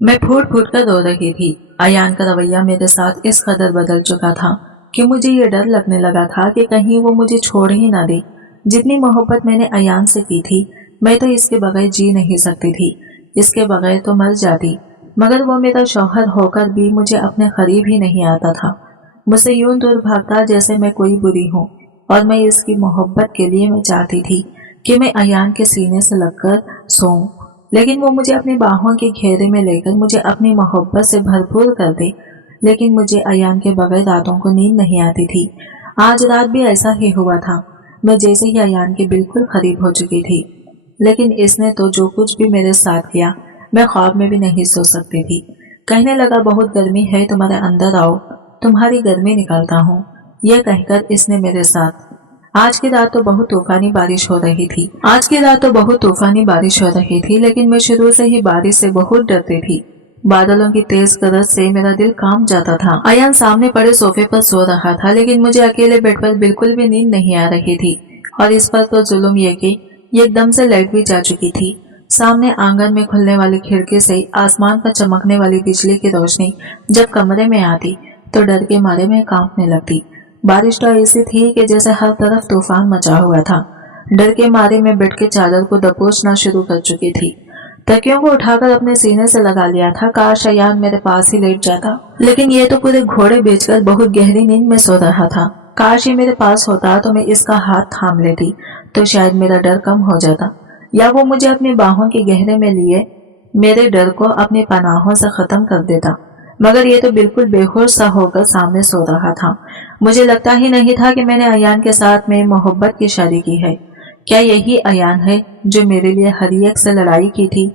मैं फूट फूट कर रो रही थी। अयान का रवैया मेरे साथ इस कदर बदल चुका था कि मुझे ये डर लगने लगा था कि कहीं वो मुझे छोड़ ही ना दे। जितनी मोहब्बत मैंने अयान से की थी, मैं तो इसके बगैर जी नहीं सकती थी। इसके बगैर तो मर जाती। मगर वो मेरा शौहर होकर भी मुझे अपने करीब ही नहीं आता था। मुझसे यूं दूर भागता जैसे मैं कोई बुरी हूँ। और मैं इसकी मोहब्बत के लिए मैं चाहती थी कि मैं अयान के सीने से लगकर सोऊं, लेकिन वो मुझे अपनी बाहों के घेरे में लेकर मुझे अपनी मोहब्बत से भरपूर कर दे। लेकिन मुझे अयान के बगैर रातों को नींद नहीं आती थी। आज रात भी ऐसा ही हुआ था। मैं जैसे ही अयान के बिल्कुल करीब हो चुकी थी, लेकिन इसने तो जो कुछ भी मेरे साथ किया, मैं ख्वाब में भी नहीं सो सकती थी। कहने लगा, बहुत गर्मी है, तुम्हारे अंदर आओ, तुम्हारी गर्मी निकालता हूँ। यह कहकर इसने मेरे साथ आज की रात तो बहुत तूफानी बारिश हो रही थी। लेकिन मैं शुरू से ही बारिश से बहुत डरती थी। बादलों की तेज गरज से मेरा दिल कांप जाता था। अयान सामने पड़े सोफे पर सो रहा था, लेकिन मुझे अकेले बेड पर बिल्कुल भी नींद नहीं आ रही थी। और इस पर तो जुल्म ये कि एकदम से लाइट भी जा चुकी थी। सामने आंगन में खुलने वाली खिड़की से आसमान पर चमकने वाली बिजली की रोशनी जब कमरे में आती तो डर के मारे में कांपने लगती। बारिश तो ऐसी थी कि जैसे हर तरफ तूफान मचा हुआ था। डर के मारे में बेड के चादर को दबोचना शुरू कर चुकी थी। तकियों को उठाकर अपने सीने से लगा लिया था। काश अयान मेरे पास ही लेट जाता, लेकिन ये तो पूरे घोड़े बेचकर बहुत गहरी नींद में सो रहा था। काश ये मेरे पास होता तो मैं इसका हाथ थाम लेती, तो शायद मेरा डर कम हो जाता, या वो मुझे अपनी बाहों के गहरे में लिए मेरे डर को अपनी पनाहों से खत्म कर देता। मगर ये तो बिल्कुल बेहोश सा होकर सामने सो रहा था। मुझे लगता ही नहीं था कि मैंने अयान के साथ में मोहब्बत की शादी की है। क्या यही अयान है जो मेरे लिए हर एक से लड़ाई की थी?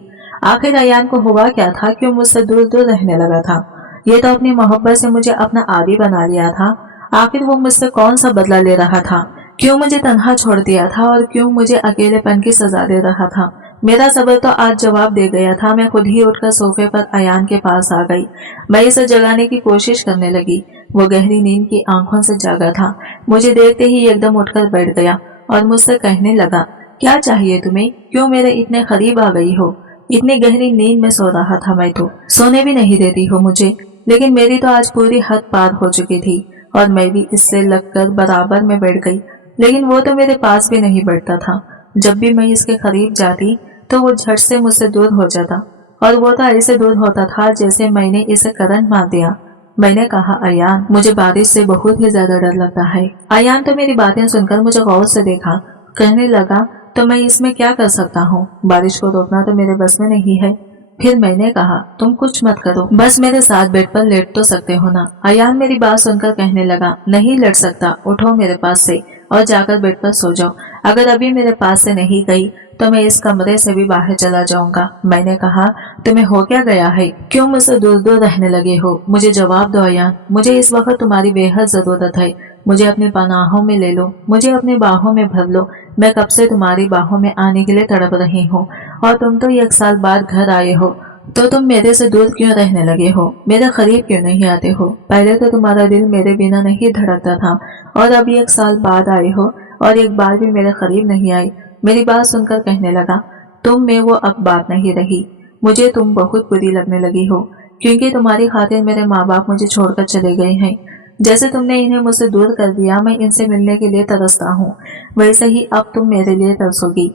आखिर अयान को हुआ क्या था? क्यों मुझसे दूर दूर रहने लगा था? ये तो अपनी मोहब्बत से मुझे अपना आदी बना लिया था। आखिर वो मुझसे कौन सा बदला ले रहा था? क्यों मुझे तन्हा छोड़ दिया था और क्यों मुझे अकेलेपन की सजा दे रहा था? मेरा सब्र तो आज जवाब दे गया था। मैं खुद ही उठकर सोफे पर अयान के पास आ गई। मैं इसे जगाने की कोशिश करने लगी। वो गहरी नींद की आंखों से जागा था। मुझे देखते ही एकदम उठकर बैठ गया और मुझसे कहने लगा, क्या चाहिए तुम्हें? क्यों मेरे इतने करीब आ गई हो? इतनी गहरी नींद में सो रहा था मैं तो। सोने भी नहीं देती हो मुझे। लेकिन मेरी तो आज पूरी हद पार हो चुकी थी और मैं भी इससे लगकर बराबर में बैठ गई। लेकिन वो तो मेरे पास भी नहीं बैठता था। जब भी मैं इसके करीब जाती तो वो झट से मुझसे दूर हो जाता, और वो तो ऐसे दूर होता था जैसे मैंने इसे करंट मार दिया। मैंने कहा, अयान, मुझे बारिश से बहुत ही ज्यादा डर लगता है। अयान तो मेरी बातें सुनकर मुझे गौर से देखा। कहने लगा, तो मैं इसमें क्या कर सकता हूँ? बारिश को रोकना तो मेरे बस में नहीं है। फिर मैंने कहा, तुम कुछ मत करो, बस मेरे साथ बेड पर लेट तो सकते हो ना? अयान मेरी बात सुनकर कहने लगा, नहीं लेट सकता, उठो मेरे पास से और जाकर बेड पर सो जाओ। अगर अभी मेरे पास से नहीं गई तो मैं इस कमरे से भी बाहर चला जाऊंगा। मैंने कहा, तुम्हें हो क्या गया है? क्यों मुझसे दूर दूर रहने लगे हो? मुझे जवाब दो अयान। मुझे इस वक्त तुम्हारी बेहद जरूरत है। मुझे अपनी पनाहों में ले लो, मुझे अपनी बाहों में भर लो। मैं कब से तुम्हारी बाहों में आने के लिए तड़प रही हूँ, और तुम तो 1 साल बाद घर आए हो, तो तुम मेरे से दूर क्यों रहने लगे हो? मेरे करीब क्यों नहीं आते हो? पहले तो तुम्हारा दिल मेरे बिना नहीं धड़कता था, और अब 1 साल बाद आए हो और एक बार भी मेरे करीब नहीं आई। मेरी बात सुनकर कहने लगा, तुम में वो अब बात नहीं रही। मुझे तुम बहुत बुरी लगने लगी हो, क्योंकि तुम्हारी खातिर मेरे माँ बाप मुझे छोड़कर चले गए हैं। जैसे तुमने इन्हें मुझसे दूर कर दिया, मैं इनसे मिलने के लिए तरसता हूँ, वैसे ही अब तुम मेरे लिए तरसोगी।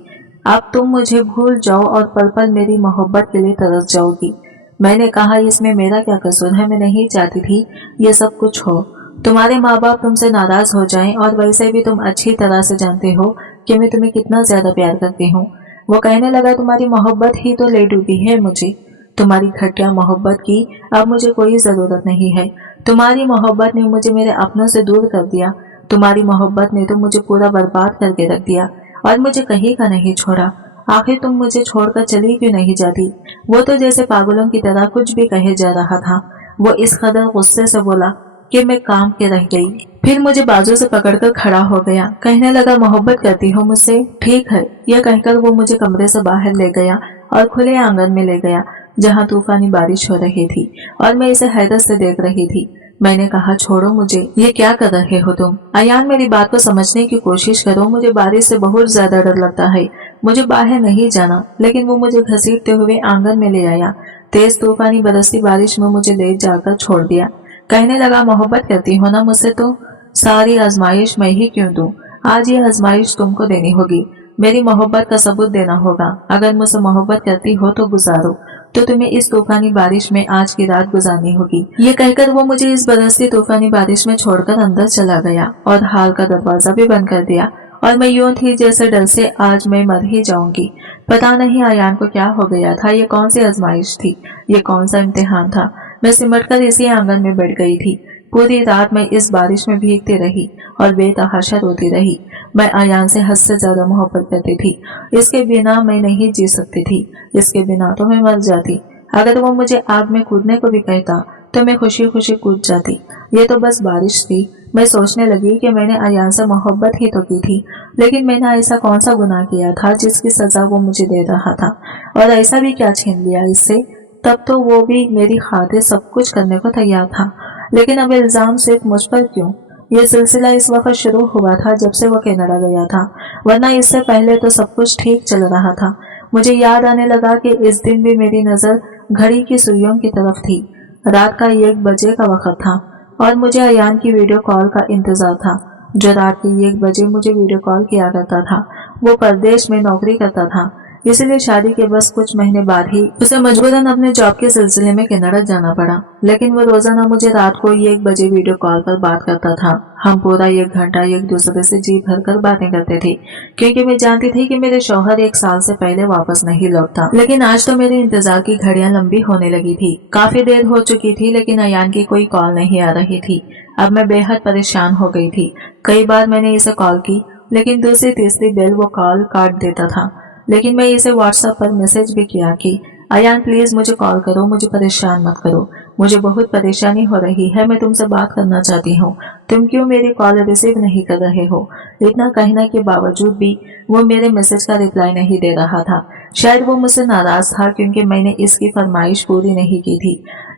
अब तुम मुझे भूल जाओ और पल पल मेरी मोहब्बत के लिए तरस जाओगी। मैंने कहा, इसमें मेरा क्या कसूर है? मैं नहीं चाहती थी ये सब कुछ हो। तुम्हारे माँ बाप तुमसे नाराज हो जाएं, और वैसे भी तुम अच्छी तरह से जानते हो कि मैं तुम्हें कितना ज्यादा प्यार करती हूँ। वो कहने लगा, तुम्हारी मोहब्बत ही तो ले डूबी है मुझे। तुम्हारी घटिया मोहब्बत की अब मुझे कोई जरूरत नहीं है। तुम्हारी मोहब्बत ने मुझे मेरे अपनों से दूर कर दिया। तुम्हारी मोहब्बत ने तो मुझे पूरा बर्बाद करके रख दिया और मुझे कहीं का नहीं छोड़ा। आखिर तुम मुझे छोड़कर चली क्यों नहीं जाती? वो तो जैसे पागलों की तरह कुछ भी कहे जा रहा था। वो इस कदर गुस्से से बोला कि मैं काम के रह गई। फिर मुझे बाजू से पकड़कर खड़ा हो गया। कहने लगा, मोहब्बत करती हो मुझसे? ठीक है। यह कहकर वो मुझे कमरे से बाहर ले गया और खुले आंगन में ले गया, जहाँ तूफानी बारिश हो रही थी और मैं इसे हैरत से देख रही थी। मैंने कहा छोड़ो मुझे, ये क्या कर रहे हो तुम? अयान मेरी बात को समझने की कोशिश करो, मुझे बारिश से बहुत ज्यादा डर लगता है, मुझे बाहर नहीं जाना। लेकिन वो मुझे घसीटते हुए आंगन में ले आया। तेज तूफानी बरसती बारिश में मुझे ले जाकर छोड़ दिया। कहने लगा मोहब्बत करती हो ना मुझसे, तो सारी आजमाइश मैं ही क्यों दूं? आज ये आजमाइश तुमको देनी होगी, मेरी मोहब्बत का सबूत देना होगा। अगर मुझसे मोहब्बत करती हो तो गुजारो, तो तुम्हें इस तूफानी बारिश में आज की रात गुजारनी होगी। ये कहकर वो मुझे इस बरसती तूफानी बारिश में छोड़कर अंदर चला गया और हाल का दरवाजा भी बंद कर दिया। और मैं यूं थी जैसे डर से आज मैं मर ही जाऊंगी। पता नहीं अयान को क्या हो गया था, ये कौन सी आजमाइश थी, ये कौन सा इम्तिहान था। मैं सिमटकर इसी आंगन में बैठ गई थी। पूरी रात मैं इस बारिश में भीगती रही और बेतहाशा रोती रही। मैं अयान से हद से ज्यादा मोहब्बत करती थी। इसके बिना मैं नहीं जी सकती थी, इसके बिना तो मैं मर जाती। अगर वो मुझे आग में कूदने को भी कहता तो मैं खुशी खुशी कूद जाती। ये तो बस बारिश थी। मैं सोचने लगी कि मैंने अयान से मोहब्बत ही तो की थी, लेकिन मैंने ऐसा कौन सा गुनाह किया था जिसकी सजा वो मुझे दे रहा था, और ऐसा भी क्या छीन लिया इससे। तब तो वो भी मेरी खातिर सब कुछ करने को तैयार था, लेकिन अब इल्जाम सिर्फ मुझ पर क्यों? ये सिलसिला इस वक्त शुरू हुआ था जब से वो कनाडा गया था, वरना इससे पहले तो सब कुछ ठीक चल रहा था। मुझे याद आने लगा कि इस दिन भी मेरी नजर घड़ी की सुइयों की तरफ थी। रात का 1 बजे का वक्त था और मुझे अयान की वीडियो कॉल का इंतजार था। जो रात के 1 बजे मुझे वीडियो कॉल किया करता था, वो परदेश में नौकरी करता था, इसलिए शादी के बस कुछ महीने बाद ही उसे मजबूरन अपने जॉब के सिलसिले में कनाडा जाना पड़ा। लेकिन वो रोजाना मुझे रात को 1 बजे वीडियो कॉल पर बात करता था। हम पूरा 1 घंटा एक दूसरे से जी भर कर बातें करते थे, क्योंकि मैं जानती थी कि मेरे शौहर 1 साल से पहले वापस नहीं लौटता। लेकिन आज तो मेरे इंतजार की घड़ियां लंबी होने लगी थी। काफी देर हो चुकी थी, लेकिन अयान की कोई कॉल नहीं आ रही थी। अब मैं बेहद परेशान हो गई थी। कई बार मैंने इसे कॉल की, लेकिन दूसरी तीसरी बेल वो कॉल काट देता था। लेकिन मैं इसे व्हाट्सएप पर मैसेज भी किया कि अयान प्लीज मुझे कॉल करो, मुझे परेशान मत करो, मुझे बहुत परेशानी हो रही है, मैं तुमसे बात करना चाहती हूँ, तुम क्यों मेरी कॉल रिसीव नहीं कर रहे हो। इतना कहने के बावजूद भी वो मेरे मैसेज का रिप्लाई नहीं दे रहा था। शायद वो मुझसे नाराज था क्योंकि मैंने इसकी फरमाइश पूरी नहीं की थी।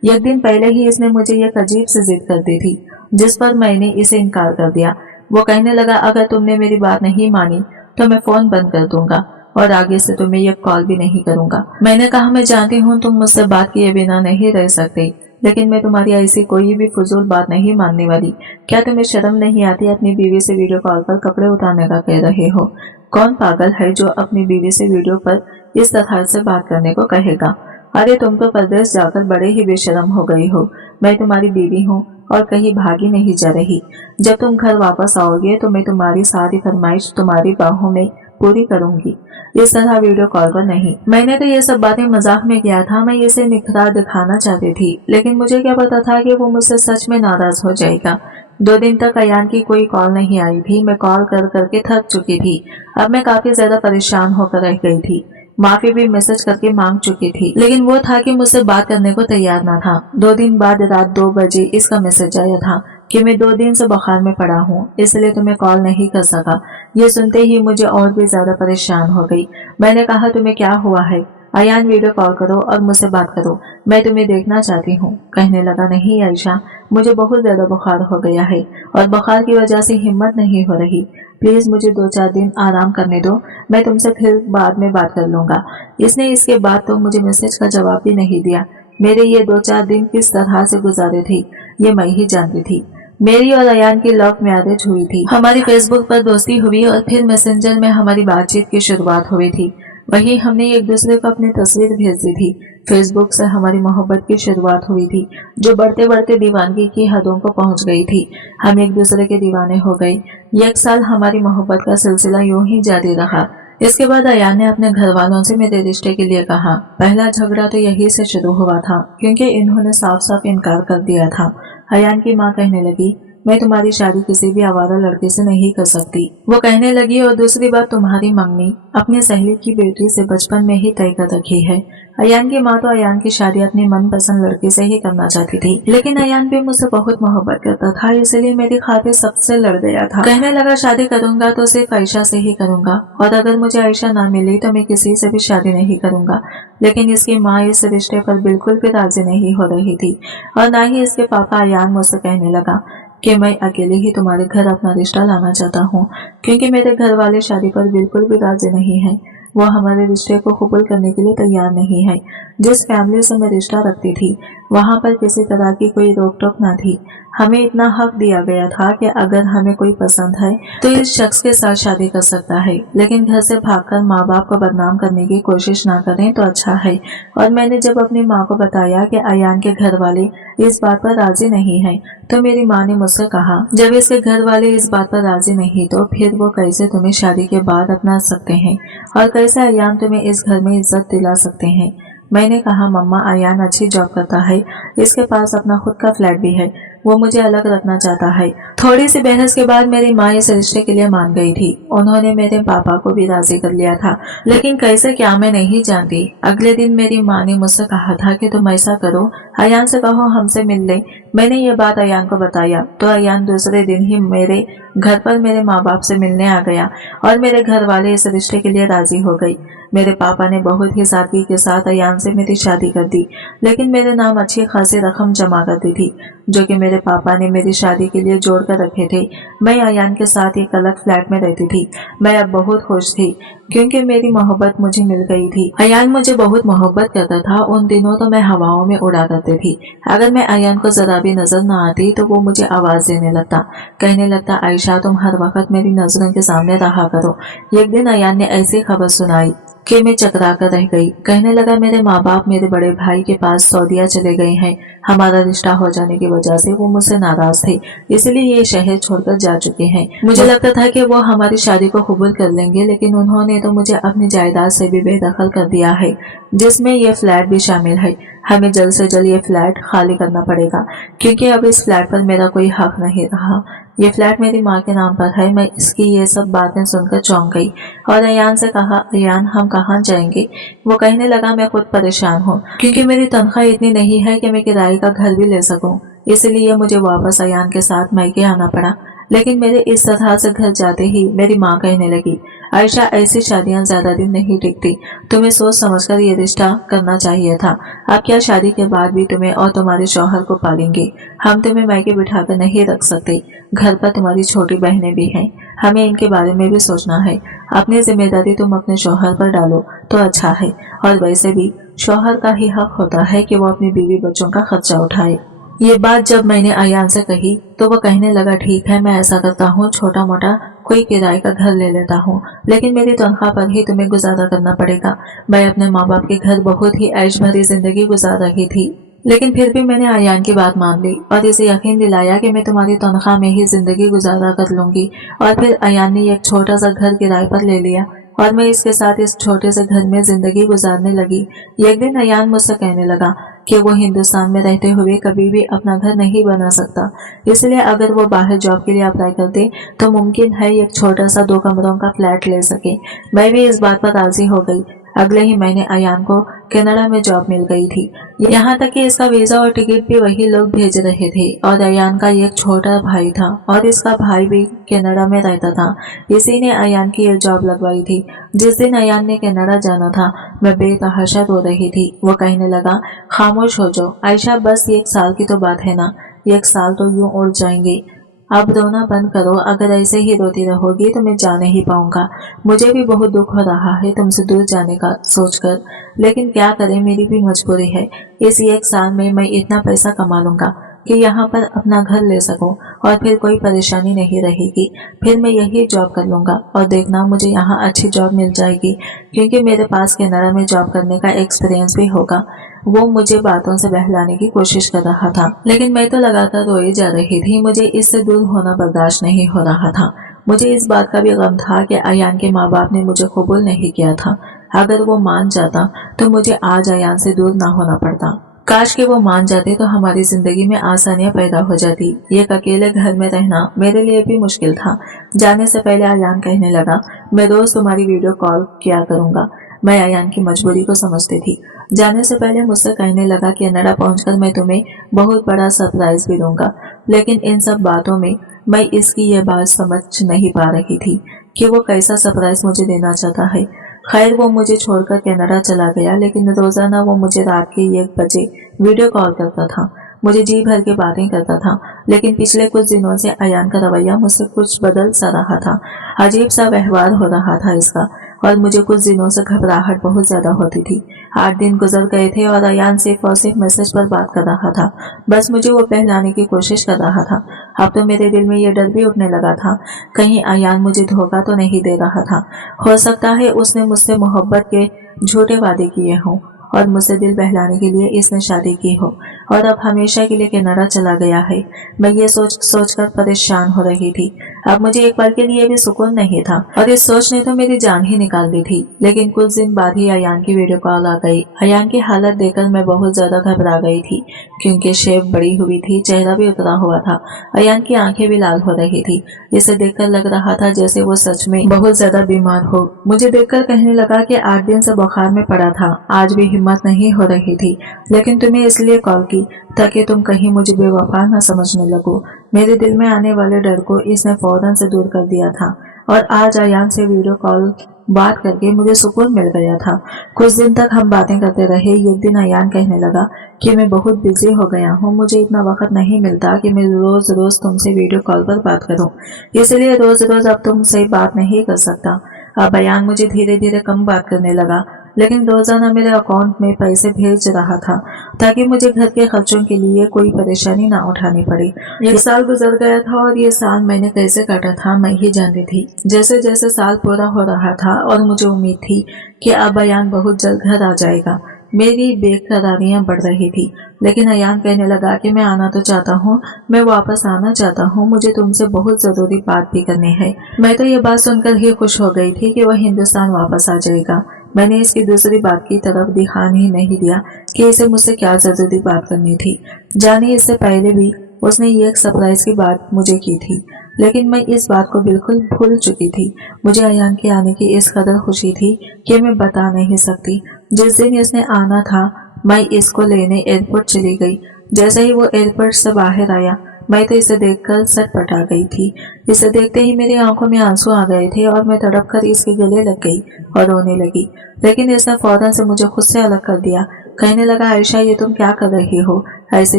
1 दिन पहले ही इसने मुझे एक अजीब सी जिद कर दी थी, जिस पर मैंने इसे इनकार कर दिया। वो कहने लगा अगर तुमने मेरी बात नहीं मानी तो मैं फोन बंद कर दूंगा और आगे से तुम्हें ये कॉल भी नहीं करूंगा। मैंने कहा मैं जानती हूँ तुम मुझसे बात किए बिना नहीं रह सकते, लेकिन मैं तुम्हारी ऐसी कोई भी फजूल बात नहीं मानने वाली। क्या तुम्हें शर्म नहीं आती अपनी बीवी से वीडियो कॉल पर कपड़े उतारने का कह रहे हो? कौन पागल है जो अपनी बीवी से वीडियो पर इस तरह से बात करने को कहेगा? अरे तुम तो परदेश जाकर बड़े ही बेशरम हो गई हो। मैं तुम्हारी बीवी हूँ और कहीं भागी नहीं जा रही। जब तुम घर वापस आओगे तो मैं तुम्हारी सारी फरमाइश तुम्हारी बाहों में पूरी करूंगी, इस तरह वीडियो कॉल पर नहीं। मैंने तो ये सब बातें मजाक में किया था, मैं इसे निखरा दिखाना चाहती थी, लेकिन मुझे क्या पता था कि वो मुझसे सच में नाराज हो जाएगा। 2 दिन तक अयान की कोई कॉल नहीं आई थी। मैं कॉल कर करके थक चुकी थी। अब मैं काफी ज्यादा परेशान होकर रह गई थी। माफी भी मैसेज करके मांग चुकी थी, लेकिन वो था कि मुझसे बात करने को तैयार ना था। 2 दिन बाद रात 2 बजे इसका मैसेज आया था कि मैं 2 दिन से बुखार में पड़ा हूँ, इसलिए तुम्हें कॉल नहीं कर सका। ये सुनते ही मुझे और भी ज्यादा परेशान हो गई। मैंने कहा तुम्हें क्या हुआ है? अयान वीडियो कॉल करो और मुझसे बात करो, मैं तुम्हें देखना चाहती हूँ। कहने लगा नहीं आयशा, मुझे बहुत ज्यादा बुखार हो गया है और बुखार की वजह से हिम्मत नहीं हो रही। प्लीज मुझे 2-4 दिन आराम करने दो, मैं तुमसे फिर बाद में बात कर लूंगा। इसने इसके बाद तो मुझे मैसेज का जवाब भी नहीं दिया। मेरे ये 2-4 दिन किस तरह से गुजारे थे ये मैं ही जानती थी। मेरी और अयान की लव मैरिज हुई थी। हमारी फेसबुक पर दोस्ती हुई और फिर मैसेंजर में हमारी बातचीत की शुरुआत हुई थी। वहीं हमने एक दूसरे को अपनी तस्वीर भेज दी थी। फेसबुक से हमारी मोहब्बत की शुरुआत हुई थी, जो बढ़ते बढ़ते दीवानगी की हदों को पहुंच गई थी। हम एक दूसरे के दीवाने हो गए। 1 साल हमारी मोहब्बत का सिलसिला यूं ही जारी रहा। इसके बाद अयान ने अपने घर वालों से मेरे रिश्ते के लिए कहा। पहला झगड़ा तो यही से शुरू हुआ था, क्योंकि इन्होंने साफ साफ इनकार कर दिया था। अयान की माँ कहने लगी मैं तुम्हारी शादी किसी भी आवारा लड़के से नहीं कर सकती, वो कहने लगी। और दूसरी बात, तुम्हारी मंगनी अपनी सहेली की बेटी से बचपन में ही तय कर रखी है। अयान की माँ तो अयान की शादी अपने मनपसंद लड़के से ही करना चाहती थी, लेकिन अयान भी मुझसे बहुत मोहब्बत करता था, इसलिए मेरी खातिर सबसे लड़ गया था। कहने लगा शादी करूंगा तो सिर्फ आयशा से ही करूंगा, और अगर मुझे आयशा ना मिली तो मैं किसी से भी शादी नहीं करूंगा। लेकिन इसकी माँ इस रिश्ते पर बिल्कुल भी राजी नहीं हो रही थी, और न ही इसके पापा। अयान मुझसे कहने लगा कि मैं अकेले ही तुम्हारे घर अपना रिश्ता लाना चाहता हूँ, क्योंकि मेरे घर वाले शादी पर बिल्कुल भी राजी नहीं है। वो हमारे रिश्ते को कबूल करने के लिए तैयार नहीं है। जिस फैमिली से मैं रिश्ता रखती थी वहाँ पर किसी तरह की कोई रोक टोक न थी। हमें इतना हक दिया गया था कि अगर हमें कोई पसंद है तो इस शख्स के साथ शादी कर सकता है, लेकिन घर से भागकर माँ बाप को बदनाम करने की कोशिश ना करें तो अच्छा है। और मैंने जब अपनी माँ को बताया कि अयान के घर वाले इस बात पर राजी नहीं है, तो मेरी माँ ने मुझसे कहा, जब इसके घर वाले इस बात पर राजी नहीं तो फिर वो कैसे तुम्हें शादी के बाद अपना सकते हैं, और कैसे अयान तुम्हें इस घर में इज्जत दिला सकते हैं। मैंने कहा, मम्मा अयान अच्छी जॉब करता है, इसके पास अपना खुद का फ्लैट भी है, वो मुझे अलग रखना चाहता है। थोड़ी सी बहस के बाद मेरी माँ इस रिश्ते के लिए मान गई थी। उन्होंने मेरे पापा को भी राजी कर लिया था, लेकिन कैसे क्या मैं नहीं जानती। अगले दिन मेरी माँ ने मुझसे कहा था कि तुम ऐसा करो, अयान से कहो हमसे मिल ले। मैंने ये बात अयान को बताया तो अयान दूसरे दिन ही मेरे घर पर मेरे माँ बाप से मिलने आ गया, और मेरे घर वाले इस रिश्ते के लिए राजी हो गई। मेरे पापा ने बहुत ही सादगी के साथ अयान से मेरी शादी कर दी, लेकिन मेरे नाम अच्छी खासी रकम जमा कर दी थी, जो कि मेरे पापा ने मेरी शादी के लिए जोड़ कर रखे थे। मैं अयान के साथ एक अलग फ्लैट में रहती थी। मैं अब बहुत खुश थी, क्योंकि मेरी मोहब्बत मुझे मिल गई थी। अयान मुझे बहुत मोहब्बत करता था। उन दिनों तो मैं हवाओं में उड़ा करती थी। अगर मैं अयान को जरा भी नजर न आती तो वो मुझे आवाज देने लगता, कहने लगता, आयशा तुम हर वक्त मेरी नजरों के सामने रहा करो। एक दिन अयान ने ऐसी खबर सुनाई कि मैं चकरा कर रह गई। कहने लगा, मेरे माँ बाप मेरे बड़े भाई के पास सऊदीया चले गए हैं। हमारा रिश्ता हो जाने की वजह से वो मुझसे नाराज थे, इसलिए ये शहर छोड़कर जा चुके हैं। मुझे लगता था कि वो हमारी शादी को कबूल कर लेंगे, लेकिन उन्होंने तो मुझे अपनी जायदाद से भी बेदखल कर दिया है, जिसमें ये फ्लैट भी शामिल है। हमें जल्द से जल्द ये फ्लैट खाली करना पड़ेगा, क्योंकि अब इस फ्लैट पर मेरा कोई हक नहीं रहा। ये फ्लैट मेरी माँ के नाम पर है। मैं इसकी ये सब बातें सुनकर चौंक गई और अयान से कहा, अयान हम कहाँ जाएंगे? वो कहने लगा, मैं खुद परेशान हूँ, क्योंकि मेरी तनख्वाह इतनी नहीं है कि मैं किराए का घर भी ले सकूं, इसलिए मुझे वापस अयान के साथ मायके आना पड़ा। लेकिन मेरे इस तरह से घर जाते ही मेरी माँ कहने लगी, आयशा ऐसी शादियां ज्यादा दिन नहीं टिकती, तुम्हें सोच समझकर ये रिश्ता करना चाहिए था। अब क्या शादी के बाद भी तुम्हें और तुम्हारे शौहर को पालेंगे? हम तुम्हें मायके बिठाकर नहीं रख सकते। घर पर तुम्हारी छोटी बहनें भी हैं, हमें इनके बारे में भी सोचना है। अपनी जिम्मेदारी तुम अपने शौहर पर डालो तो अच्छा है, और वैसे भी शौहर का ही हक होता है कि वो अपनी बीवी बच्चों का खर्चा उठाए। ये बात जब मैंने अयान से कही तो वो कहने लगा, ठीक है मैं ऐसा करता हूँ, छोटा मोटा कोई किराए का घर ले लेता हूँ, लेकिन मेरी तनख्वाह पर ही तुम्हें गुजारा करना पड़ेगा। मैं अपने माँ बाप के घर बहुत ही ऐश भरी जिंदगी गुजार रही थी, लेकिन फिर भी मैंने अयान की बात मान ली और इसे यकीन दिलाया कि मैं तुम्हारी तनख्वाह में ही जिंदगी गुजारा कर लूंगी। और फिर अयान ने एक छोटा सा घर किराए पर ले लिया और मैं इसके साथ इस छोटे से घर में जिंदगी गुजारने लगी। एक दिन अयान मुझसे कहने लगा कि वो हिंदुस्तान में रहते हुए कभी भी अपना घर नहीं बना सकता, इसलिए अगर वो बाहर जॉब के लिए अप्लाई कर दे तो मुमकिन है एक छोटा सा 2 कमरों का फ्लैट ले सके। मैं भी इस बात पर राजी हो गई। अगले ही महीने अयान को कनाडा में जॉब मिल गई थी, यहाँ तक कि इसका वीजा और टिकट भी वही लोग भेज रहे थे। और अयान का एक छोटा भाई था और इसका भाई भी कनाडा में रहता था। इसी ने अयान की ये जॉब लगवाई थी। जिस दिन अयान ने कनाडा जाना था मैं बेतहाशा रो रही थी। वो कहने लगा, खामोश हो जाओ आयशा, बस 1 साल की तो बात है ना, 1 साल तो यूं उड़ जाएंगे। अब रोना बंद करो, अगर ऐसे ही रोती रहोगी तो मैं जा नहीं पाऊंगा। मुझे भी बहुत दुख हो रहा है तुमसे दूर जाने का सोचकर, लेकिन क्या करें, मेरी भी मजबूरी है। इस 1 साल में मैं इतना पैसा कमा लूंगा कि यहाँ पर अपना घर ले सकूं और फिर कोई परेशानी नहीं रहेगी। फिर मैं यही जॉब कर लूंगा और देखना मुझे यहाँ अच्छी जॉब मिल जाएगी, क्योंकि मेरे पास कनाडा में जॉब करने का एक्सपीरियंस भी होगा। वो मुझे बातों से बहलाने की कोशिश कर रहा था, लेकिन मैं तो लगातार रोई जा रही थी। मुझे इससे दूर होना बर्दाश्त नहीं हो रहा था। मुझे इस बात का भी गम था कि अयान के माँ बाप ने मुझे कबूल नहीं किया था। अगर वो मान जाता तो मुझे आज अयान से दूर ना होना पड़ता। काश कि वो मान जाते तो हमारी जिंदगी में आसानियां पैदा हो जाती। एक अकेले घर में रहना मेरे लिए भी मुश्किल था। जाने से पहले अयान कहने लगा, मैं रोज तुम्हारी वीडियो कॉल किया करूंगा। मैं अयान की मजबूरी को समझती थी। जाने से पहले मुझसे कहने लगा कि कनाडा पहुंचकर मैं तुम्हें बहुत बड़ा सरप्राइज भी दूंगा। लेकिन इन सब बातों में मैं इसकी ये बात समझ नहीं पा रही थी कि वो कैसा सरप्राइज मुझे देना चाहता है। खैर वो मुझे छोड़कर कनाडा चला गया, लेकिन रोजाना वो मुझे रात के 1 बजे वीडियो कॉल करता था, मुझे जी भर के बातें करता था। लेकिन पिछले कुछ दिनों से अयान का रवैया मुझसे कुछ बदल सा रहा था। अजीब सा व्यवहार हो रहा था इसका, और मुझे कुछ दिनों से घबराहट बहुत ज्यादा होती थी। 8 दिन गुजर गए थे और अयान सिर्फ और सिर्फ मैसेज पर बात कर रहा था। बस मुझे वो बहलाने की कोशिश कर रहा था। अब तो मेरे दिल में ये डर भी उठने लगा था, कहीं अयान मुझे धोखा तो नहीं दे रहा था। हो सकता है उसने मुझसे मोहब्बत के झूठे वादे किए हों और मुझसे दिल बहलाने के लिए इसने शादी की हो और अब हमेशा के लिए कनाडा चला गया है। मैं ये सोच कर परेशान हो रही थी। अब मुझे एक पल के लिए भी सुकून नहीं था और इस सोच ने तो मेरी जान ही निकाल दी थी। लेकिन कुछ दिन बाद ही अयान की वीडियो कॉल आ गई। अयान की हालत देखकर मैं बहुत ज्यादा घबरा गई थी, क्योंकि शेप बड़ी हुई थी, चेहरा भी उतरा हुआ था। अयान की आंखें भी लाल हो रही थी। इसे देखकर लग रहा था जैसे वो सच में बहुत ज्यादा बीमार हो। मुझे देखकर कहने लगा कि 8 दिन से बुखार में पड़ा था, आज भी हिम्मत नहीं हो रही थी, लेकिन तुम्हें इसलिए कॉल की ताकि तुम कहीं मुझे बेवफा न समझने लगो। मेरे दिल में आने वाले डर को इसने फौरन से दूर कर दिया था और आज अयान से वीडियो कॉल बात करके मुझे सुकून मिल गया था। कुछ दिन तक हम बातें करते रहे। एक दिन अयान कहने लगा कि मैं बहुत बिजी हो गया हूँ, मुझे इतना वक्त नहीं मिलता कि मैं रोज रोज तुमसे वीडियो कॉल पर बात करूँ, इसलिए रोज रोज अब तुमसे बात नहीं कर सकता। अब अयान मुझे धीरे धीरे कम बात करने लगा, लेकिन रोजाना मेरे अकाउंट में पैसे भेज रहा था ताकि मुझे घर के खर्चों के लिए कोई परेशानी ना उठानी पड़े। 1 साल गुजर गया था और ये साल मैंने कैसे काटा था मैं ही जानती थी। जैसे जैसे साल पूरा हो रहा था और मुझे उम्मीद थी कि अब अयान बहुत जल्द घर आ जाएगा, मेरी बेकरारियां बढ़ रही थी। लेकिन अयान कहने लगा कि मैं आना तो चाहता हूँ, मैं वापस आना चाहता हूँ, मुझे तुमसे बहुत जरूरी बात भी करनी है। मैं तो ये बात सुनकर ही खुश हो गई थी कि वह हिंदुस्तान वापस आ जाएगा। मैंने इसकी दूसरी बात की तरफ ध्यान ही नहीं दिया कि इसे मुझसे क्या जरूरी बात करनी थी। जाने इससे पहले भी उसने ये एक सरप्राइज की बात मुझे की थी, लेकिन मैं इस बात को बिल्कुल भूल चुकी थी। मुझे अयान के आने की इस कदर खुशी थी कि मैं बता नहीं सकती। जिस दिन इसने आना था मैं इसको लेने एयरपोर्ट चली गई। जैसे ही वो एयरपोर्ट से बाहर आया मैं तो इसे देखकर सटपटा गई थी। इसे देखते ही मेरी आंखों में आंसू आ गए थे और मैं तड़प कर इसके गले लग गई और रोने लगी। लेकिन इसने फौरन से मुझे खुद से अलग कर दिया। कहने लगा, आयशा ये तुम क्या कर रही हो, ऐसे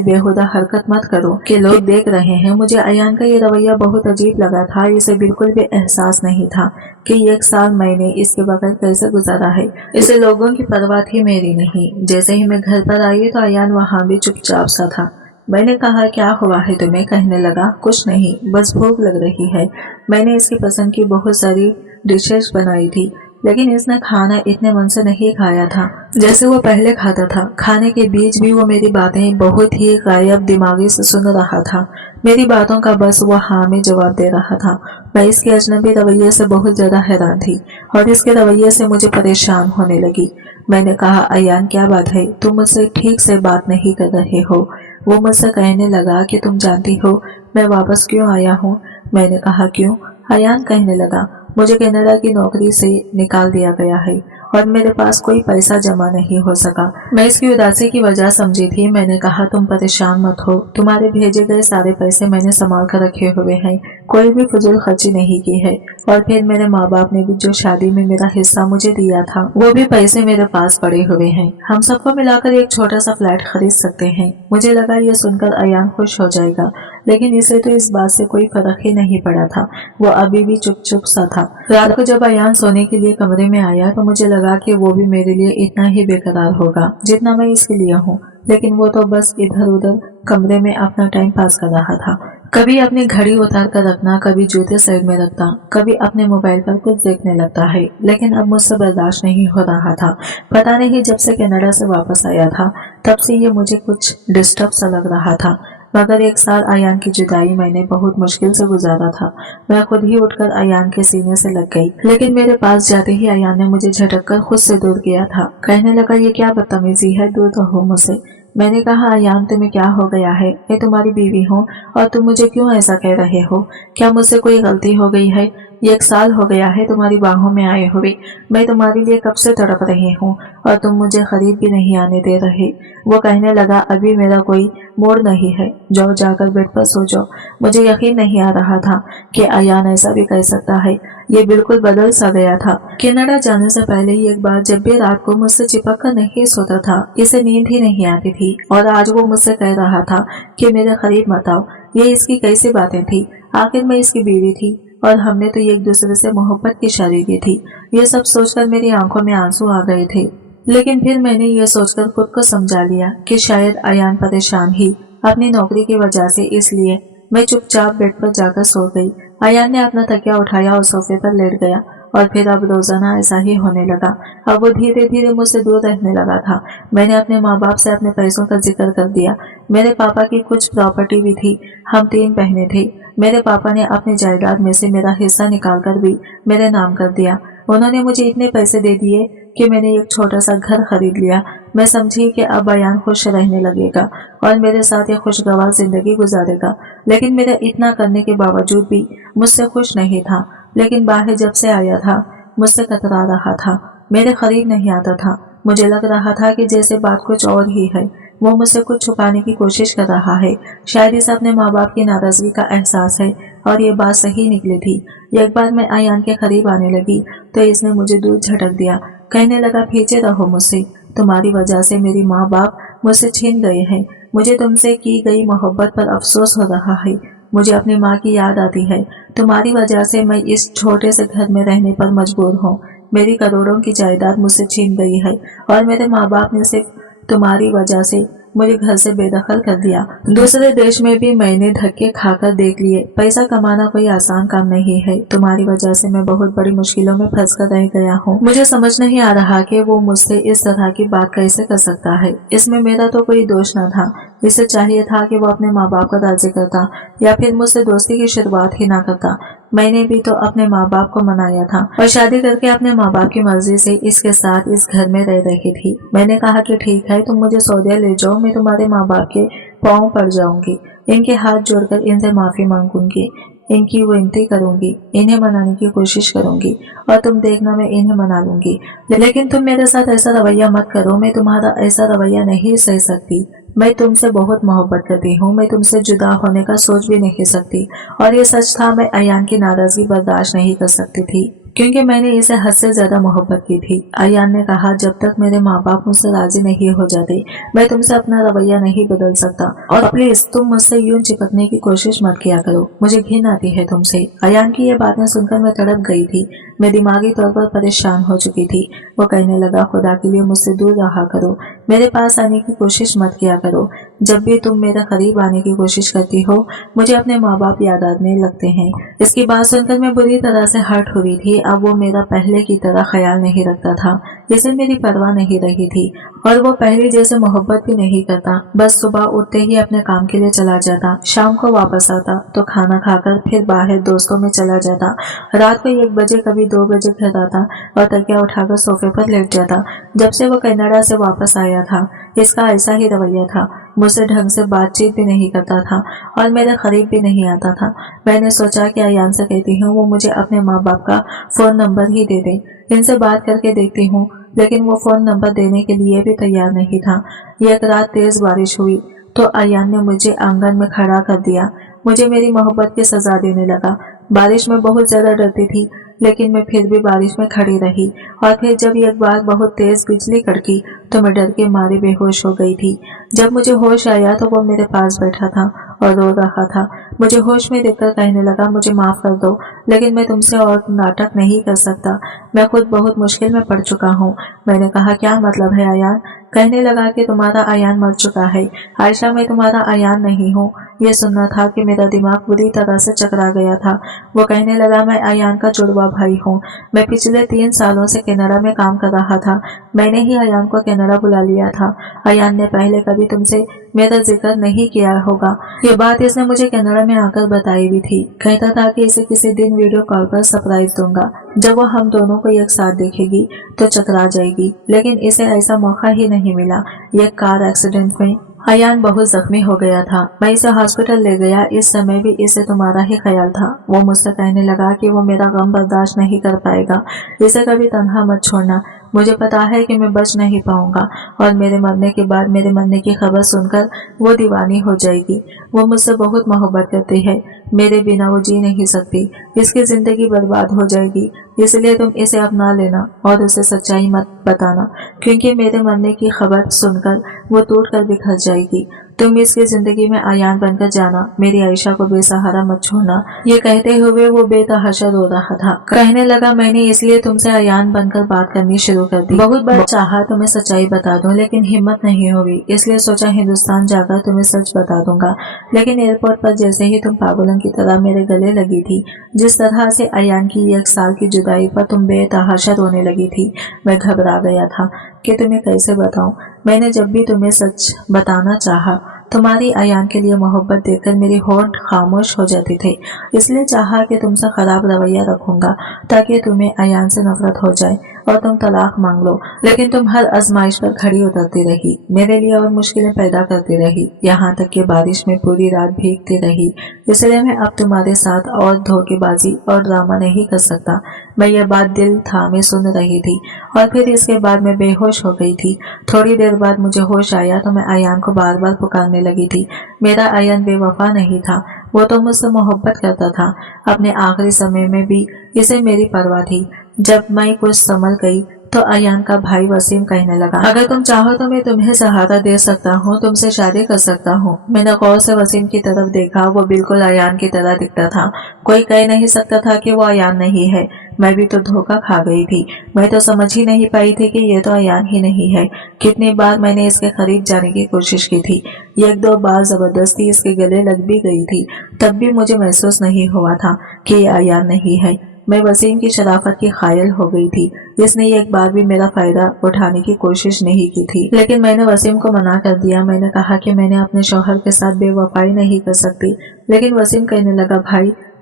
बेहुदा हरकत मत करो कि लोग देख रहे हैं। मुझे अयान का ये रवैया बहुत अजीब लगा था। इसे बिल्कुल भी एहसास नहीं था कि 1 साल मैंने इसके बगैर कैसे गुजारा है। इसे लोगों की परवाह थी, मेरी नहीं। जैसे ही मैं घर पर आई तो अयान वहाँ भी चुपचाप सा था। मैंने कहा, क्या हुआ है तुम्हें? कहने लगा, कुछ नहीं, बस भूख लग रही है। मैंने इसकी पसंद की बहुत सारी डिशेस बनाई थी, लेकिन इसने खाना इतने मन से नहीं खाया था जैसे वो पहले खाता था। खाने के बीच भी वो मेरी बातें बहुत ही गायब दिमागी से सुन रहा था। मेरी बातों का बस वो हाँ में जवाब दे रहा था। मैं इसके अजनबी रवैये से बहुत ज्यादा हैरान थी और इसके रवैये से मुझे परेशान होने लगी। मैंने कहा, अयान क्या बात है, तुम मुझसे ठीक से बात नहीं कर रहे हो। वो मुझसे कहने लगा कि तुम जानती हो मैं वापस क्यों आया हूँ। मैंने कहा, क्यों? अयान कहने लगा, मुझे कनाडा की नौकरी से निकाल दिया गया है और मेरे पास कोई पैसा जमा नहीं हो सका। मैं इसकी उदासी की वजह समझी थी। मैंने कहा, तुम परेशान मत हो, तुम्हारे भेजे गए सारे पैसे मैंने संभाल कर रखे हुए हैं, कोई भी फजूल खर्ची नहीं की है। और फिर मेरे माँ बाप ने भी जो शादी में मेरा हिस्सा मुझे दिया था वो भी पैसे मेरे पास पड़े हुए हैं। हम सबको मिलाकर एक छोटा सा फ्लैट खरीद सकते हैं। मुझे लगा ये सुनकर अयान खुश हो जाएगा, लेकिन इसे तो इस बात से कोई फर्क ही नहीं पड़ा था। वो अभी भी चुप चुप सा था। रात को जब अयान सोने के लिए कमरे में आया तो मुझे लगा कि वो भी मेरे लिए इतना ही बेकरार होगा जितना मैं इसके लिए हूँ, लेकिन वो तो बस इधर उधर कमरे में अपना टाइम पास कर रहा था। कभी अपनी घड़ी उतार कर रखना, कभी जूते साइड में रखता, कभी अपने मोबाइल पर कुछ देखने लगता है। लेकिन अब मुझसे बर्दाश्त नहीं हो रहा था। पता नहीं जब से कनाडा से वापस आया था तब से ये मुझे कुछ डिस्टर्ब सा लग रहा था। मगर 1 साल अयान की जुदाई मैंने बहुत मुश्किल से गुजारा था। मैं खुद ही उठकर अयान के सीने से लग गई, लेकिन मेरे पास जाते ही अयान ने मुझे झटक कर खुद से दूर किया था। कहने लगा, ये क्या बदतमीजी है, दूर रहो मुझसे। मैंने कहा, अयान तुम्हें क्या हो गया है? मैं तुम्हारी बीवी हूँ और तुम मुझे क्यों ऐसा कह रहे हो? क्या मुझसे कोई गलती हो गई है? 1 साल हो गया है तुम्हारी बाहों में आए हुए। मैं तुम्हारे लिए कब से तड़प रही हूँ और तुम मुझे करीब भी नहीं आने दे रहे। वो कहने लगा, अभी मेरा कोई मूड नहीं है, जाओ जाकर बेड पर सो जाओ। मुझे यकीन नहीं आ रहा था कि अयान ऐसा भी कह सकता है। ये बिल्कुल बदल सा गया था। कनाडा जाने से पहले ही एक बार जब भी रात को मुझसे चिपक कर नहीं सोता था, इसे नींद ही नहीं आती थी, और आज वो मुझसे कह रहा था कि मेरे करीब मत आओ। ये इसकी कैसी बातें थी? आखिर मैं इसकी बीवी थी और हमने तो एक दूसरे से मोहब्बत की शादी की थी। ये सब सोचकर मेरी आंखों में आंसू आ गए थे, लेकिन फिर मैंने ये सोचकर खुद को समझा लिया कि शायद अयान परेशान ही अपनी नौकरी की वजह से, इसलिए मैं चुपचाप बेड पर जाकर सो गई। अयान ने अपना तकिया उठाया और सोफे पर लेट गया, और फिर अब रोजाना ऐसा ही होने लगा। अब वो धीरे धीरे मुझसे दूर रहने लगा था। मैंने अपने माँ बाप से अपने पैसों का जिक्र कर दिया। मेरे पापा की कुछ प्रॉपर्टी भी थी। हम 3 बहनें थे। मेरे पापा ने अपनी जायदाद में से मेरा हिस्सा निकालकर भी मेरे नाम कर दिया। उन्होंने मुझे इतने पैसे दे दिए कि मैंने एक छोटा सा घर खरीद लिया। मैं समझी कि अब अयान खुश रहने लगेगा और मेरे साथ एक खुशगवार जिंदगी गुजारेगा, लेकिन मेरे इतना करने के बावजूद भी मुझसे खुश नहीं था। लेकिन बाहर जब से आया था मुझसे कतरा रहा था, मेरे करीब नहीं आता था। मुझे लग रहा था कि जैसे बात कुछ और ही है। वो मुझसे कुछ छुपाने की कोशिश कर रहा है। शायद इसे अपने माँ बाप की नाराजगी का एहसास है, और ये बात सही निकली थी। एक बार मैं अयान के करीब आने लगी तो इसने मुझे दूर झटक दिया। कहने लगा, पीछे रहो मुझसे, तुम्हारी वजह से मेरी माँ बाप मुझसे छीन गए हैं। मुझे तुमसे की गई मोहब्बत पर अफसोस हो रहा है। मुझे अपनी माँ की याद आती है। तुम्हारी वजह से मैं इस छोटे से घर में रहने पर मजबूर हूँ। मेरी करोड़ों की जायदाद मुझसे छीन गई है, और मेरे माँ बाप ने सिर्फ तुम्हारी वजह से मुझे घर से बेदखल कर दिया। दूसरे देश में भी मैंने धक्के खाकर देख लिए। पैसा कमाना कोई आसान काम नहीं है। तुम्हारी वजह से मैं बहुत बड़ी मुश्किलों में फंस कर रह गया हूँ। मुझे समझ नहीं आ रहा कि वो मुझसे इस तरह की बात कैसे कर सकता है। इसमें मेरा तो कोई दोष न था। इसे चाहिए था कि वो अपने माँ बाप का राजी करता, या फिर मुझसे दोस्ती की शुरुआत ही ना करता। मैंने भी तो अपने माँ बाप को मनाया था और शादी करके अपने माँ बाप की मर्जी से इसके साथ इस घर में रह रही थी। मैंने कहा कि ठीक है, तुम मुझे सऊदी ले जाओ, मैं तुम्हारे माँ बाप के पाँव पड़ जाऊंगी, इनके हाथ जोड़कर इनसे माफी मांगूंगी, इनकी विनती करूंगी, इन्हें मनाने की कोशिश करूंगी, और तुम देखना मैं इन्हें मना लूंगी। लेकिन तुम मेरे साथ ऐसा रवैया मत करो। मैं तुम्हारा ऐसा रवैया नहीं सह सकती। मैं तुमसे बहुत मोहब्बत करती हूँ। मैं तुमसे जुदा होने का सोच भी नहीं सकती। और ये सच था, मैं अयान की नाराजगी बर्दाश्त नहीं कर सकती थी, क्योंकि मैंने इसे हद से ज्यादा मोहब्बत की थी। अयान ने कहा, जब तक मेरे माँ बाप मुझसे राजी नहीं हो जाते, मैं तुमसे अपना रवैया नहीं बदल सकता, और प्लीज तुम मुझसे यूं चिपकने की कोशिश मत किया करो। मुझे घिन आती है तुमसे। अयान की ये बातें सुनकर मैं तड़प गई थी। मैं दिमागी तौर पर परेशान हो चुकी थी। वो कहने लगा, खुदा के लिए मुझसे दूर रहा करो, मेरे पास आने की कोशिश मत किया करो। जब भी तुम मेरे करीब आने की कोशिश करती हो, मुझे अपने माँ बाप याद आने लगते हैं। इसकी बात सुनकर मैं बुरी तरह से हर्ट हुई थी। अब वो मेरा पहले की तरह ख्याल नहीं रखता था, जैसे मेरी परवाह नहीं रही थी, और वो पहले जैसे मोहब्बत भी नहीं करता। बस सुबह उठते ही अपने काम के लिए चला जाता, शाम को वापस आता तो खाना खाकर फिर बाहर दोस्तों में चला जाता। रात को 1 बजे कभी 2 बजे घर आता और तकिया उठाकर सोफे पर लेट जाता। जब से वो कनाडा से वापस आया था, इसका ऐसा ही रवैया था। मुझसे ढंग से बातचीत भी नहीं करता था और मेरे करीब भी नहीं आता था। मैंने सोचा कि अयान से कहती हूँ वो मुझे अपने माँ बाप का फोन नंबर ही दे दे, इनसे बात करके देखती हूँ। लेकिन वो फोन नंबर देने के लिए भी तैयार नहीं था। एक रात तेज बारिश हुई तो अयान ने मुझे आंगन में खड़ा कर दिया। मुझे मेरी मोहब्बत की सजा देने लगा। बारिश में बहुत ज्यादा डरती थी, लेकिन मैं फिर भी बारिश में खड़ी रही। और फिर जब एक बार बहुत तेज बिजली कड़की तो मैं डर के मारे बेहोश हो गई थी। जब मुझे होश आया तो वो मेरे पास बैठा था और रो रहा था। मुझे होश में देखकर कहने लगा, मुझे माफ कर दो, लेकिन मैं तुमसे और नाटक नहीं कर सकता। मैं खुद बहुत मुश्किल में पड़ चुका हूँ। मैंने कहा, क्या मतलब है अयान? कहने लगा कि तुम्हारा अयान मर चुका है। आयशा, मैं तुम्हारा अयान नहीं हूँ। ये सुनना था कि मेरा दिमाग बुरी तरह से चकरा गया था। वो कहने लगा, मैं अयान का जुड़वा भाई हूँ। मैं पिछले 3 सालों से कनाडा में काम कर रहा था। मैंने ही अयान को कनाडा बुला लिया था। अयान ने पहले कभी तुमसे मेरा जिक्र नहीं किया होगा। ये बात इसने मुझे कनाडा में आकर बताई भी थी। कहता था कि इसे किसी दिन वीडियो कॉल पर सरप्राइज दूंगा। जब वो हम दोनों को एक साथ देखेगी तो चकरा जाएगी, लेकिन इसे ऐसा मौका ही नहीं मिला। ये कार एक्सीडेंट में अयान बहुत जख्मी हो गया था। मैं इसे हॉस्पिटल ले गया। इस समय भी इसे तुम्हारा ही ख्याल था। वो मुझसे कहने लगा कि वो मेरा गम बर्दाश्त नहीं कर पाएगा। इसे कभी तन्हा मत छोड़ना। मुझे पता है कि मैं बच नहीं पाऊंगा और मेरे मरने के बाद मेरे मरने की खबर सुनकर वो दीवानी हो जाएगी। वो मुझसे बहुत मोहब्बत करती है। मेरे बिना वो जी नहीं सकती। इसकी जिंदगी बर्बाद हो जाएगी। इसलिए तुम इसे अपना लेना और उसे सच्चाई मत बताना, क्योंकि मेरे मरने की खबर सुनकर वो टूट कर बिखर जाएगी। तुम इसकी जिंदगी में अयान बनकर जाना। मेरी आयशा को बेसहारा मत छोड़ना। ये कहते हुए वो बेतहाशा रो रहा था। कहने लगा, मैंने इसलिए तुमसे अयान बनकर बात करनी शुरू कर दी। बहुत बार चाहा तुम्हें सच्चाई बता दूं, लेकिन हिम्मत नहीं हुई। इसलिए सोचा हिंदुस्तान जाकर तुम्हें सच बता दूंगा। लेकिन एयरपोर्ट पर जैसे ही तुम पागलों की तरह मेरे गले लगी थी, जिस तरह से अयान की 1 साल की जुदाई पर तुम बेतहाशा रोने लगी थी, मैं घबरा गया था कि तुम्हें कैसे बताऊं। मैंने जब भी तुम्हें सच बताना चाहा, तुम्हारी अयान के लिए मोहब्बत देखकर मेरी होंठ खामोश हो जाती थी। इसलिए चाहा कि तुमसे खराब रवैया रखूंगा ताकि तुम्हें अयान से नफरत हो जाए और तुम तलाक मांग लो। लेकिन तुम हर आजमाइश पर खड़ी उतरती रही, मेरे लिए और मुश्किलें पैदा करती रही, यहाँ तक कि बारिश में पूरी रात भीगती रही। इसलिए मैं अब तुम्हारे साथ और धोखेबाजी और ड्रामा नहीं कर सकता। मैं ये बात दिल थामे सुन रही थी और फिर इसके बाद मैं बेहोश हो गई थी। थोड़ी देर बाद मुझे होश आया तो मैं अयान को बार बार पुकारने लगी थी। मेरा अयान बेवफा नहीं था। वो तो मुझसे मोहब्बत करता था। अपने आखिरी समय में भी इसे मेरी परवाह थी। जब मैं कुछ संभल गई तो अयान का भाई वसीम कहने लगा, अगर तुम चाहो तो मैं तुम्हें सहारा दे सकता हूँ, तुमसे शादी कर सकता हूँ। मैंने गौर से वसीम की तरफ देखा। वो बिल्कुल अयान की तरह दिखता था। कोई कह नहीं सकता था कि वो अयान नहीं है। मैं भी तो धोखा खा गई थी। मैं तो समझ ही नहीं पाई थी कि ये तो अयान ही नहीं है। कितनी बार मैंने इसके करीब जाने की कोशिश की थी। 1-2 बार जबरदस्ती इसके गले लग भी गई थी। तब भी मुझे महसूस नहीं हुआ था कि ये अयान नहीं है। मैं वसीम की शराफत की कायल हो गई थी। इसने एक बार भी मेरा फायदा उठाने की कोशिश नहीं की थी, लेकिन मैंने वसीम को मना कर दिया। मैंने कहा कि मैंने अपने शौहर के साथ बेवफाई नहीं कर सकती। लेकिन वसीम कहने लगा,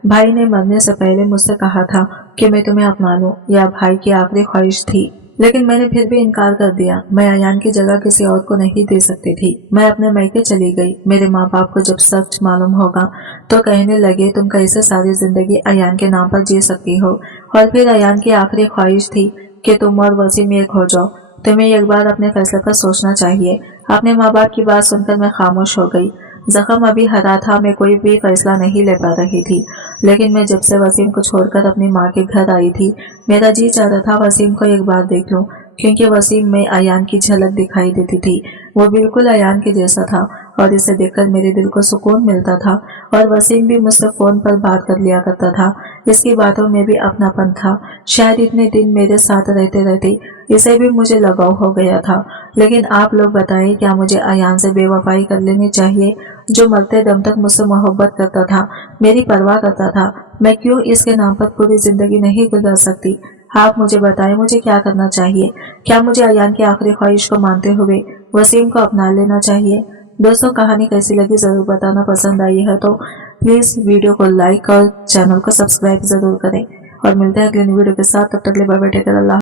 भाई ने मरने से पहले मुझसे कहा था कि मैं तुम्हें अपना लूं। यह भाई की आखिरी ख्वाहिश थी, लेकिन मैंने फिर भी इनकार कर दिया। मैं अयान की जगह किसी और को नहीं दे सकती थी। मैं अपने मायके चली गई। मेरे माँ बाप को जब सच मालूम होगा तो कहने लगे, तुम कैसे सारी जिंदगी अयान के नाम पर जी सकती हो। और फिर अयान की आखिरी ख्वाहिश थी कि तुम और वसीम एक हो जाओ। तुम्हें एक बार अपने फैसले पर सोचना चाहिए। अपने माँ बाप की बात सुनकर मैं खामोश हो गई। जख्म अभी हरा था। मैं कोई भी फैसला नहीं ले पा रही थी। लेकिन मैं जब से वसीम को छोड़कर अपनी माँ के घर आई थी, मेरा जी चाहता था वसीम को एक बार देख लूं, क्योंकि वसीम में अयान की झलक दिखाई देती थी। वो बिल्कुल अयान के जैसा था और इसे देखकर मेरे दिल को सुकून मिलता था। और वसीम भी मुझसे फोन पर बात कर लिया करता था। इसकी बातों में भी अपनापन था। शायद इतने दिन मेरे साथ रहते रहते इसे भी मुझे लगाव हो गया था। लेकिन आप लोग बताएं, क्या मुझे अयान से बेवफाई कर लेनी चाहिए, जो मरते दम तक मुझसे मोहब्बत करता था, मेरी परवाह करता था? मैं क्यों इसके नाम पर पूरी जिंदगी नहीं गुजार सकती? आप मुझे बताएं, मुझे क्या करना चाहिए? क्या मुझे अयान की आखिरी ख्वाहिश को मानते हुए वसीम को अपना लेना चाहिए? दोस्तों, कहानी कैसी लगी जरूर बताना। पसंद आई है तो प्लीज वीडियो को लाइक और चैनल को सब्सक्राइब जरूर करें। और मिलते हैं अगले वीडियो के साथ। तब तक के लिए बाय बाय, टेक केयर, अल्लाह।